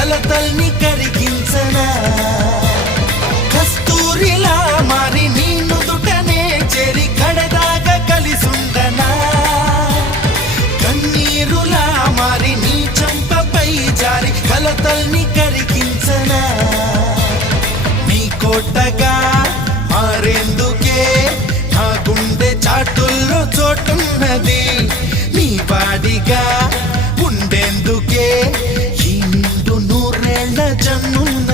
కలతల్ని కరిగించనా కస్తూరిలా మారి నీ నుదుటనే చేరి కడదాగా కలిసుండనా కన్నీరులా మారి నీ చంపపై జారి కలతల్ని కరిగించనా నీ కోటగా మారేందుకే నా గుండె చాటుల్లో చోటున్నది నీ వాడిగా ఉండేందుకే ఈ నిండు నూరేళ్ల జన్మున్న